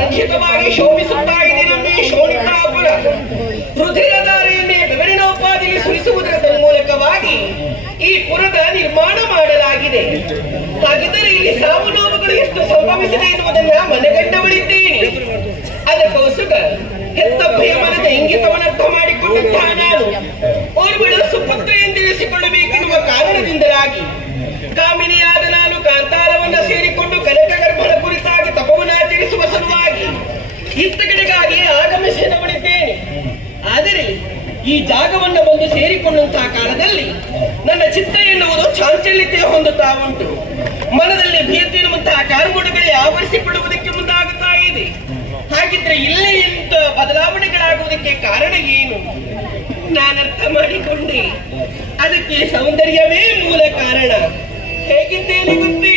ರಕ್ಷಿತವಾಗಿ ಶೋಭಿಸುತ್ತಾ ಇದೆ ಶೋಣಿತಾಪುರ. ರುಧಿರಧಾರೆಯನ್ನೇ ಬೆವರಿನೋಪಾದಿಗೆ ಸುರಿಸುವುದರ ಮೂಲಕವಾಗಿ ಈ ಪುರದ ನಿರ್ಮಾಣ ಮಾಡಲಾಗಿದೆ. ಹಾಗಿದ್ದರೆ ಇಲ್ಲಿ ಸಾವು ನೋವುಗಳು ಎಷ್ಟು ಸಂಭವಿಸಿದೆ ಎನ್ನುವುದನ್ನ ಮನಗಂಡಬಳಿದ್ದೇನೆ. ಅದಕ್ಕೋಸ್ಕರ ಹೆತ್ತ ಭಯಮನದ ಇಂಗಿತವನ್ನು ಅರ್ಥ ಮಾಡಿಕೊಂಡಂತಹ ನಾನು ಓರ್ವಳ ಸುಪುತ್ರ ಎಂದೆನಿಸಿಕೊಳ್ಳಬೇಕೆನ್ನುವ ಕಾರಣದಿಂದಲಾಗಿ ಕಾಮಿನಿಯಾದ ನಾನು ಕಾಂತಾರವನ್ನ ಸೇರಿಕೊಂಡು ಕನಕಗರ್ಭನ ಕುರಿತಾಗಿ ತಪವನ್ನಾಚರಿಸುವ ಸಲುವಾಗಿ ಇತ್ತ ಕಡೆಗಾಗಿ ಆಗಮಿಸಿದವಳಿದ್ದೇನೆ. ಆದರೆ ಈ ಜಾಗವನ್ನು ಬಂದು ಸೇರಿಕೊಂಡಂತಹ ಕಾಲದಲ್ಲಿ ನನ್ನ ಚಿತ್ತ ಎನ್ನುವುದು ಚಾಂಚಲ್ಯತೆ ಹೊಂದುತ್ತಾ ಉಂಟು. ಮನದಲ್ಲಿ ಭೀತಿ ಎನ್ನುವಂತಹ ಕಾರ್ಮುಡುಗಳೇ ಆವರಿಸಿಕೊಳ್ಳುವುದಕ್ಕೆ ಮುಂದಾಗುತ್ತಾ ಇದೆ. ಹಾಗಿದ್ರೆ ಇಲ್ಲೇ ಇಂಥ ಬದಲಾವಣೆಗಳಾಗುವುದಕ್ಕೆ ಕಾರಣ ಏನು? ನಾನರ್ಥ ಮಾಡಿಕೊಂಡೆ. ಅದಕ್ಕೆ ಸೌಂದರ್ಯವೇ ಮೂಲ ಕಾರಣ. ಹೇಗಿದ್ದೇನೆ ಗೊತ್ತೇ?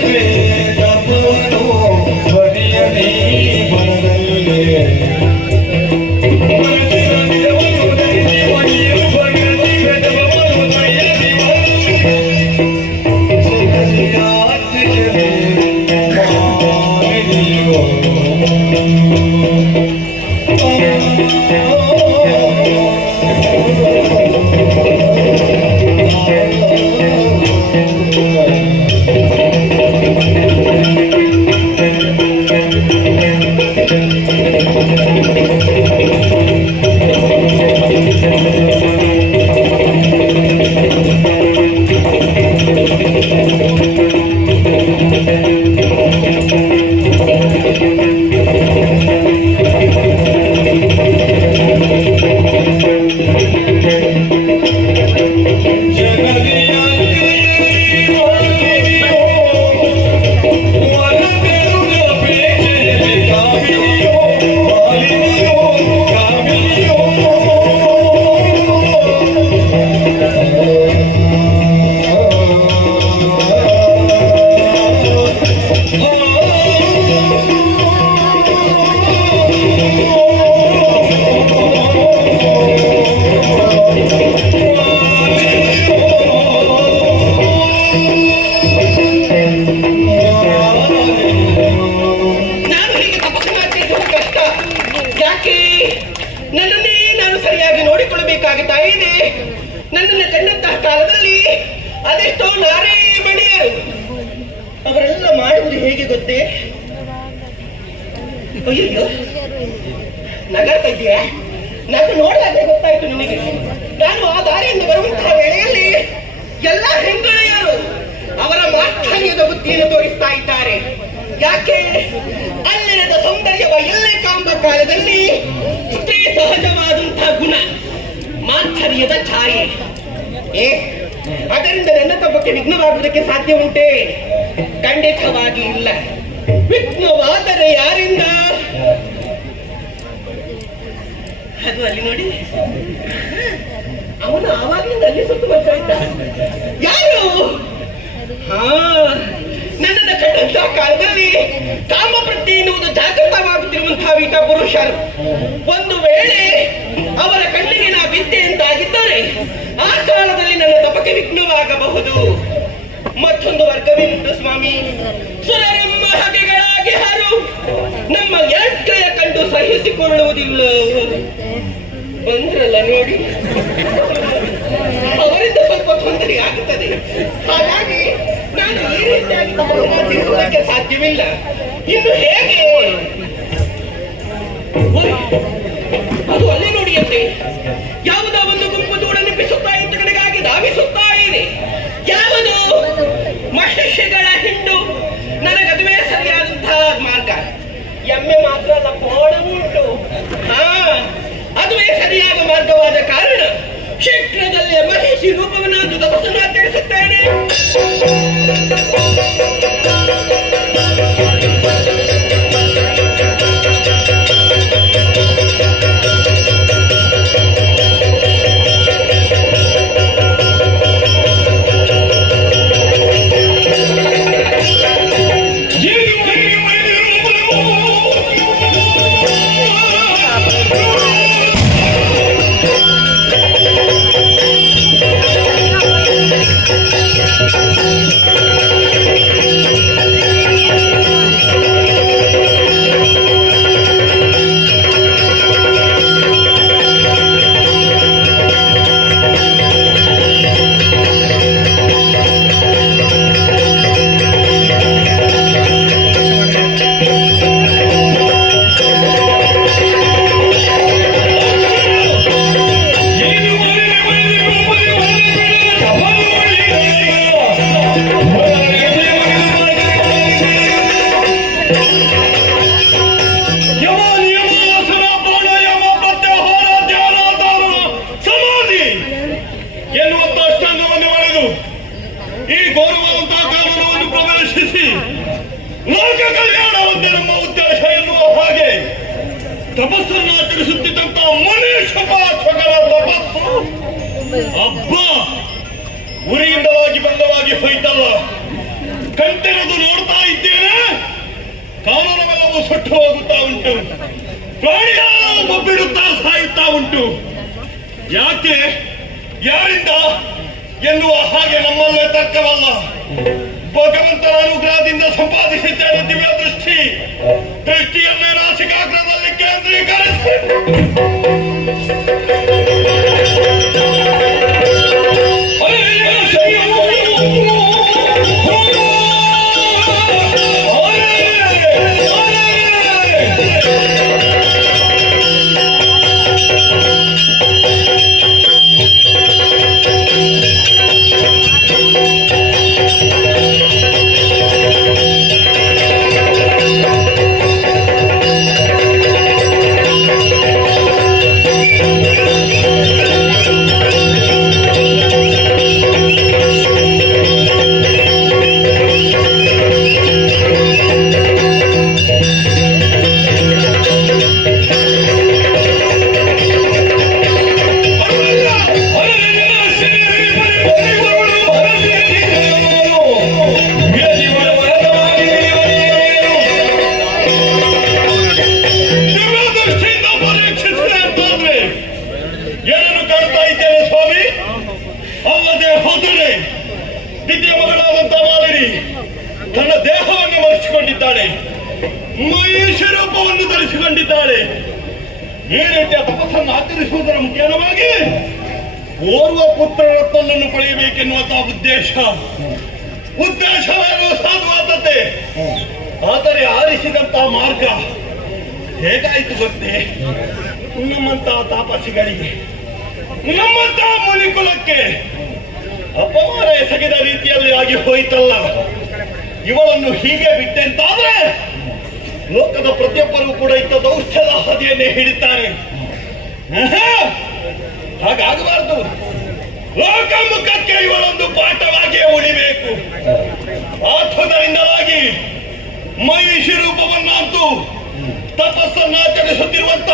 Mira, ನನ್ನನ್ನು ಕಂಡಂತಹ ಕಾಲದಲ್ಲಿ ಅದೆಷ್ಟೋ ನಾರೇ ಮಣಿಯರು ಅವರೆಲ್ಲ ಮಾಡುವುದು ಹೇಗೆ ಗೊತ್ತೇ? ಅಯ್ಯೋ, ನಗಾಡ್ತಾ ಇದೆಯಾ? ನಾನು ನೋಡಿದಾಗೆ ಗೊತ್ತಾಯ್ತು ನಿನಗೆ. ನಾನು ಆ ದಾರಿಯಿಂದ ಬರುವಂತಹ ವೇಳೆಯಲ್ಲಿ ಎಲ್ಲ ಹೆಂಗಳೆಯರು ಅವರ ಮಾತ್ಸರ್ಯದ ಬುದ್ಧಿಯನ್ನು ತೋರಿಸ್ತಾ ಇದ್ದಾರೆ. ಯಾಕೆ? ಅಲ್ಲಿರದ ಸೌಂದರ್ಯವ ಎಲ್ಲೇ ಕಾಂಬ ಕಾಲದಲ್ಲಿ ಸ್ತ್ರೀ ಸಹಜವಾದಂತಹ ಗುಣ ಮಾತ್ಸರ್ಯದ ಛಾಯೆ. ಅದರಿಂದ ನನ್ನ ತಪ್ಪಕ್ಕೆ ವಿಘ್ನವಾಗುವುದಕ್ಕೆ ಸಾಧ್ಯ ಉಂಟೆ? ಖಂಡಿತವಾಗಿ ಇಲ್ಲ. ವಿಘ್ನವಾದರೆ ಯಾರಿಂದ? ಅದು ಅಲ್ಲಿ ನೋಡಿ, ಅವನು ಆವಾಗಲಿಂದ ಅಲ್ಲಿ ಸುತ್ತು ಬರ್ತಾ ಇದ್ದ. ಯಾರು? ನನ್ನನ್ನು ಕಂಡಂತಹ ಕಾಲದಲ್ಲಿ ಕಾಮವೃತ್ತಿ ಎನ್ನುವುದು ಜಾಗೃತವಾಗುತ್ತಿರುವಂತಹ ವೀಟ ಪುರುಷರು ಒಂದು ವೇಳೆ ಅವರ ಕಣ್ಣಿಗೆ ನಾ ಬಿದ್ದೆ ಅಂತಾಗಿದ್ದರೆ ಆ ಕಾಲದಲ್ಲಿ ನನ್ನ ತಪಕ್ಕೆ ವಿಘ್ನವಾಗಬಹುದು. ಮತ್ತೊಂದು ವರ್ಗವಿರುಂಟು ಸ್ವಾಮಿ, ಸುರರೆಂಬ ಹಗೆಗಳಾಗಿ ಹರು ನಮ್ಮ ಎಡ್ಕಯ ಕಂಡು ಸಹಿಸಿಕೊಳ್ಳುವುದಿಲ್ಲ. ಬಂದ್ರಲ್ಲ ನೋಡಿ, ಅವರಿಂದ ಸ್ವಲ್ಪ ತೊಂದರೆ ಆಗುತ್ತದೆ. ಹಾಗಾಗಿ ನಾನು ಈ ರೀತಿಯಾಗಿ ತಪ್ಪಕ್ಕೆ ಸಾಧ್ಯವಿಲ್ಲ. ಇನ್ನು ಹೇಗೆ? ಅದು ಅಲ್ಲೇ ನೋಡಿ ಅಂತೆ ಯಾವುದೋ ಒಂದು ಗುಂಪು ದೂಡನ್ನಿಪ್ಪಿಸುತ್ತಾ ಇದ್ದ ಕಡೆಗಾಗಿ ಧಾವಿಸುತ್ತಾ ಇದೆ. ಯಾವುದು? ಮಹಿಷಿಗಳ ಹಿಂಡು. ನನಗದುವೇ ಸರಿಯಾದಂತಹ ಮಾರ್ಗ. ಎಮ್ಮೆ ಮಾತ್ರ ತಪ್ಪೋಣವೂ ಉಂಟು. ಅದುವೇ ಸರಿಯಾದ ಮಾರ್ಗವಾದ ಕಾರಣ ಶೀಘ್ರದಲ್ಲೇ ಮಹಿಷಿ ರೂಪವನ್ನು ತಪಸ್ಸನ್ನು ಆಚರಿಸುತ್ತೇನೆ. ತಪಸ್ಸನ್ನು ಆಚರಿಸುತ್ತಿದ್ದಂತ ಮನುಷ್ಯಗಳ ತಪಸ್ಸು ಹಬ್ಬ ಉರಿಯಿಂದವಾಗಿ ಭಂಗವಾಗಿ ಹೋಯ್ತಲ್ಲ. ಕಂಟೆರದು ನೋಡ್ತಾ ಇದ್ದೇನೆ, ಕಾನೂನುಗಳೆಲ್ಲವೂ ಸುಟ್ಟು ಹೋಗುತ್ತಾ ಉಂಟು, ಪ್ರಾಣಿಗಳು ಬೊಬ್ಬಿಡುತ್ತಾ ಸಾಯುತ್ತಾ ಉಂಟು. ಯಾಕೆ, ಯಾರಿಂದ ಎನ್ನುವ ಹಾಗೆ ನಮ್ಮಲ್ಲೇ ತರ್ಕವಲ್ಲ. ಭಗವಂತನ ಅನುಗ್ರಹದಿಂದ ಸಂಪಾದಿಸಿದ್ದೇನೆ ದಿವ್ಯ ದೃಷ್ಟಿ. ದೃಷ್ಟಿಯನ್ನೇ ನಾಸಿಕಾಗ್ರದಲ್ಲಿ ಕೇಂದ್ರೀಕರಿಸಿ ತನ್ನ ದೇಹವನ್ನು ಮರೆಸಿಕೊಂಡಿದ್ದಾಳೆ, ಮಹಿಷ ರೂಪವನ್ನು ಧರಿಸಿಕೊಂಡಿದ್ದಾಳೆ. ಈ ರೀತಿಯ ತಪಸ್ಸನ್ನು ಆಚರಿಸುವುದರ ಮುಖೇನವಾಗಿ ಓರ್ವ ಪುತ್ರ ರತ್ನವನ್ನು ಪಡೆಯಬೇಕೆನ್ನುವಂತಹ ಉದ್ದೇಶವೇನು ಸಾಧುವಾದತೆ. ಆದರೆ ಆರಿಸಿದಂತಹ ಮಾರ್ಗ ಹೇಗಾಯ್ತು ಗೊತ್ತೇ? ನಮ್ಮಂತಹ ತಾಪಸಿಗಳಿಗೆ, ನಮ್ಮಂತಹ ಮುನಿಕುಲಕ್ಕೆ ಅಪಮಾನ ಎಸಗಿದ ರೀತಿಯಲ್ಲಿ ಆಗಿ ಹೋಯಿತಲ್ಲ. ಇವಳನ್ನು ಹೀಗೆ ಬಿಟ್ಟೆಂತಾದ್ರೆ ಲೋಕದ ಪ್ರತಿಯೊಬ್ಬರೂ ಕೂಡ ಇದ್ದ ದೌಷ್ಟ್ಯದ ಹಾದಿಯನ್ನೇ ಹಿಡಿತಾರೆ. ಹಾಗಾಗಬಾರದು. ಲೋಕಮುಖಕ್ಕೆ ಇವಳೊಂದು ಪಾಠವಾಗಿಯೇ ಉಳಿಬೇಕು. ಆತ್ಮದರಿಂದಲಾಗಿ ಮಹಿಷಿ ರೂಪವನ್ನಂತೂ ತಪಸ್ಸನ್ನಾಚರಿಸುತ್ತಿರುವಂತ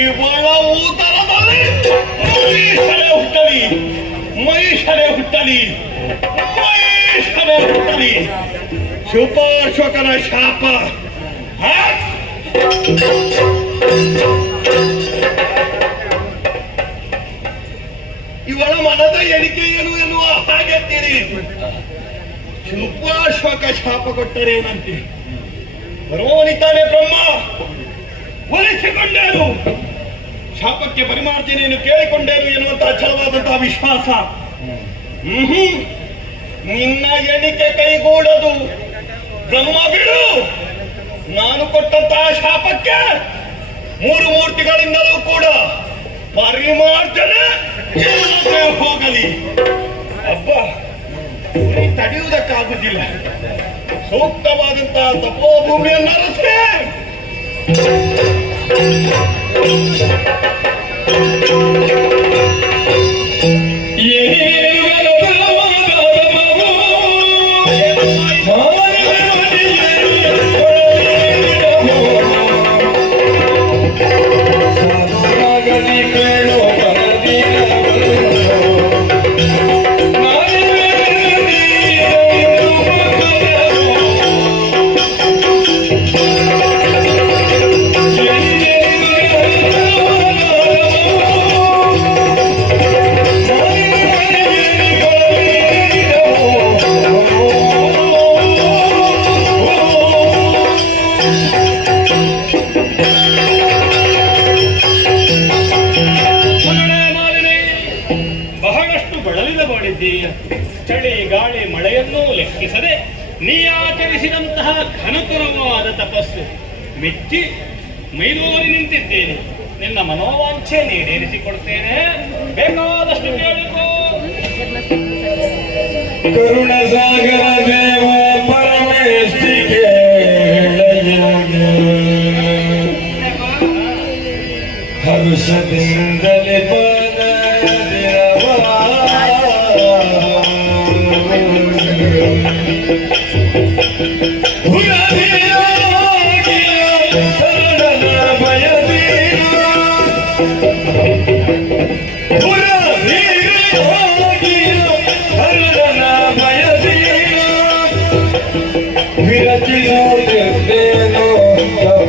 ಇವಳ ಉದರದಲ್ಲಿ ಮಹಿಷರೇ ಹುಟ್ಟಲಿ, ಮಹಿಷರೇ ಹುಟ್ಟಲಿ, ಮಹಿಷರೇ ಹುಟ್ಟಲಿ. ಶುಪಾಶೋಕನ ಶಾಪ. ಇವಳ ಮನದ ಎಣಿಕೆ ಏನು ಎನ್ನುವ ಹಾಗೆ ತಿಳಿಯಿತು. ಶುಪಾಶೋಕ ಶಾಪ ಕೊಟ್ಟರೇನಂತೆ ಬರುವವನಿದ್ದಾನೆ ಬ್ರಹ್ಮ ಒಲಿಸಿಕೊಂಡೇನು, ಶಾಪಕ್ಕೆ ಪರಿಮಾರ್ಜನೆಯನ್ನು ಕೇಳಿಕೊಂಡೇನು ಎನ್ನುವಂತಹ ಅಚಲವಾದಂತಹ ವಿಶ್ವಾಸ. ನಿನ್ನ ಎಣಿಕೆ ಕೈಗೂಡದು ಬ್ರಹ್ಮ, ಬಿಡು. ನಾನು ಕೊಟ್ಟಂತಹ ಶಾಪಕ್ಕೆ ಮೂರು ಮೂರ್ತಿಗಳಿಂದಲೂ ಕೂಡ ಪರಿಮಾರ್ಜನೆ ಹೋಗಲಿ. ಹಬ್ಬ ತಡೆಯುವುದಕ್ಕಾಗುವುದಿಲ್ಲ. ಸೂಕ್ತವಾದಂತಹ ತಪೋಭೂಮಿಯನ್ನರಸೆ ಚಳಿ ಗಾಳಿ ಮಳೆಯನ್ನೂ ಲೆಕ್ಕಿಸದೆ ನೀ ಆಚರಿಸಿದಂತಹ ಘನತರವಾದ ತಪಸ್ಸು ಮೆಚ್ಚಿ ಮೈದೂರಿ ನಿಂತಿದ್ದೇನೆ. ನಿನ್ನ ಮನೋವಾಂಛೆ ನೀಡೇರಿಸಿಕೊಡ್ತೇನೆ, ಬೇಕಾದಷ್ಟು ಕೇಳಿಕೋ. ಕರುಣ ಸಾಗರ ದೇವ ಪರಮೇಷ್ಠಿಗೆ ಹರುಷದಿಂದಲೇ